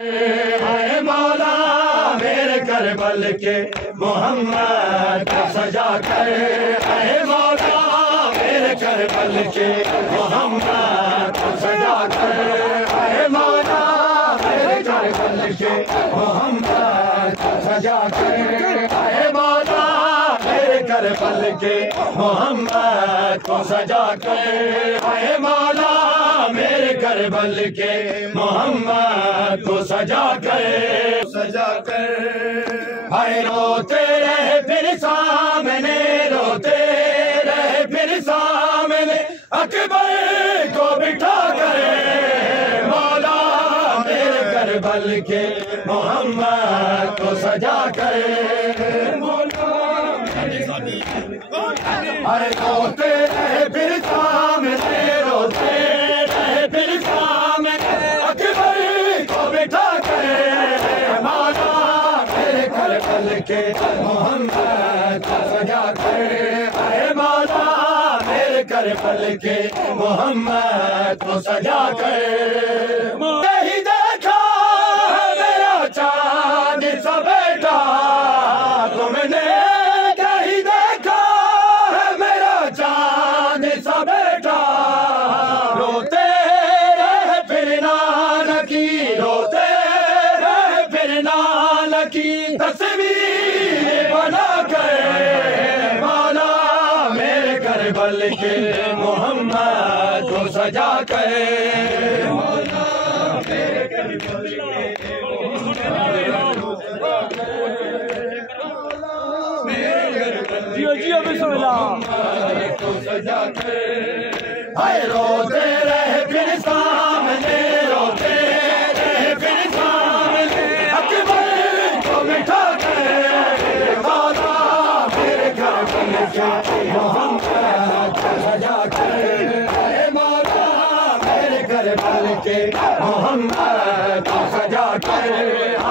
اے مولا میرے کربل کے محمد کو سجا کر، اے مولا میرے کربل کے محمد کو سجا کر، اے مولا میرے کربل کے محمد کو سجا کر، اے مولا میرے کربل کے محمد کو سجا کر، اے مولا میرے کربل کے محمد کو سجا کر، ہائے روتے رہے پھر سامنے، روتے رہے پھر سامنے اکبر کو بٹھا کر، مولا میرے کربل کے محمد کو سجا کر، ہائے روتے رہے پھر سامنے، روتے رہے پھر سامنے اکبر کو بٹھا کر، مولا میرے کربل کے محمد کو سجا کر، اے مولا میرے کربل کے محمد کو سجا کر، نہیں دیکھا میرا چاند سا بیٹا تم نے، کہیں دیکھا ہے میرا چاند سا بیٹا، روتے رہے پھر نانکی، روتے رہے پھر نانکی تصویر بنا کر، مولا میرے کربل کے محمد کو سجا کر، مولا میرے کربل کے بسم اللہ کو سجا کر، ہائے روتے رہے پھر سامنے، روتے رہے پھر سامنے اکبر کو بٹھا کر، مولا میرے کربل کے محمد کو سجا کر، اے مولا میرے کربل کے محمد کو سجا کر،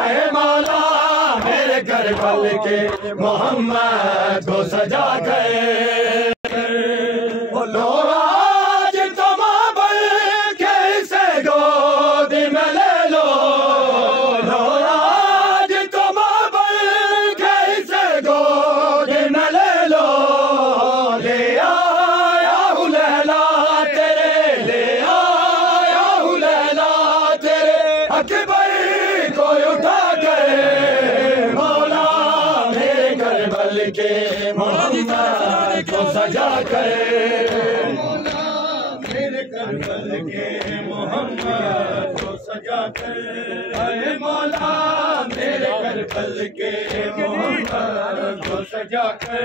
اے مولا میرے کربل کے محمد کو سجا کر، لو آج تم بل کے اسے گود میں لے لو، لو آج تم بل کے اسے گود میں لے لو، لے آیا ہوں لیلا تیرے، لے آیا ہوں لیلا تیرے اکبر کو اٹھا کر، مولا میرے کربل کے محمد کو سجا کر، مولا میرے کربل کے محمد کو سجا کر، اے مولا میرے کربل کے محمد کو سجا کر،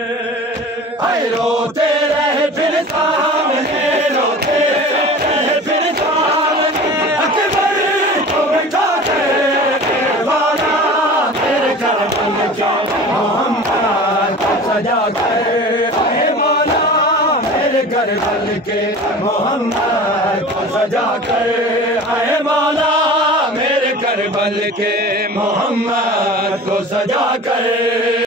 اے روتے رہے پھر سامنے، روتے رہے پھر سامنے اکبر کو بٹھا کر، مولا میرے کربل کے محمد کو سجا کر، اے مولا میرے کربل کے محمد کو سجا کر، اے مولا میرے کربل کے محمد کو سجا کر۔